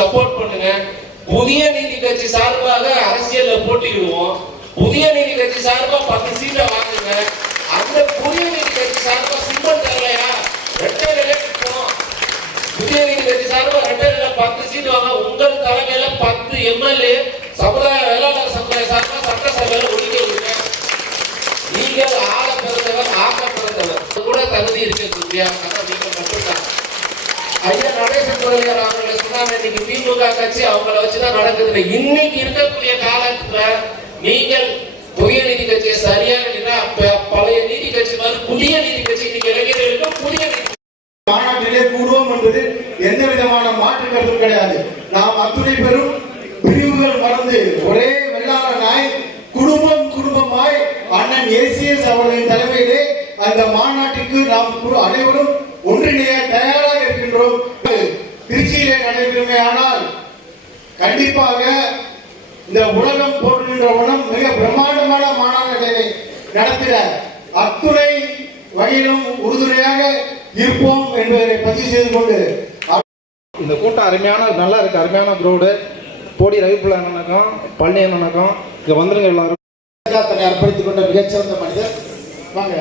Support பண்ணுங்க. புதிய நீதி கட்சி சார்பாக அரசியல்ல போட்டியிடுவோம். புதிய நீதி கட்சி சார்பா பத்து சீட்டை வாங்குங்க. அந்த புதிய நீதி கட்சி சார்பா சிம்பல் தரலையா? ரெட்டையிலே கிட்டோம் புதிய நீதி கட்சி சார்பா ரெட்டையில பத்து சீட் வாங்க. உங்கள் தலைமையில பத்து எம்எல்ஏ சமுதாய வேளாளர் சமுதாய சார்பா சட்டசபையில ஒதுக்கி விடுங்க. நீங்கள் ஆள பிறந்தவர் ஆக்க பிறந்தவர். கூட தகுதி இருக்கக்கூடிய நீங்கள் மட்டும்தான். ஐயா நடேசன் முதலியார் அவர்களை சொன்னாங்க இன்னைக்கு திமுக கட்சி அவங்கள வச்சுதான் நடக்குது இன்னைக்கு இருக்கக்கூடிய காலத்துல நீங்கள் புதிய நீதி கட்சியை சரியாக இல்லைன்னா ப- பழைய நீதி கட்சி மாதிரி புதிய நீதி கட்சி இன்னைக்கு இளைஞர்களுக்கும் புதிய நீதி மாநாட்டிலே கூடுவோம் என்பது எந்த விதமான மாற்று கருத்தும் கிடையாது. நாம் அத்துணை பெரும் பிரிவுகள் மறந்து ஒரே வெள்ளாள நாய் குடும்பம் குடும்பமாய் அண்ணன் ஏசிஎஸ் அவர்களின் தலைமையிலே அந்த மாநாட்டிற்கு நாம் அனைவரும் ஒன்றிணைய தயார் இருக்கின்றோம் திருச்சியிலே நடைபெறுமே ஆனால் கண்டிப்பாக இந்த உலகம் போற்றுகின்ற உணம் மிக பிரம்மாண்டமான மாநாடுகளை நடத்திட அத்துணை வகையிலும் உறுதுணையாக இருப்போம் என்பதை பதிவு செய்து கொண்டு இந்த கூட்டம் அருமையான நல்லா இருக்கு. அருமையான க்ரௌடு போடி ரவிப்புள்ள அண்ணனுக்கும் பழனி அண்ணனுக்கும் இங்கே வந்துருங்க எல்லாரும். தன்னை அர்ப்பணித்துக் கொண்ட மிகச்சிறந்த மனிதர். வாங்க.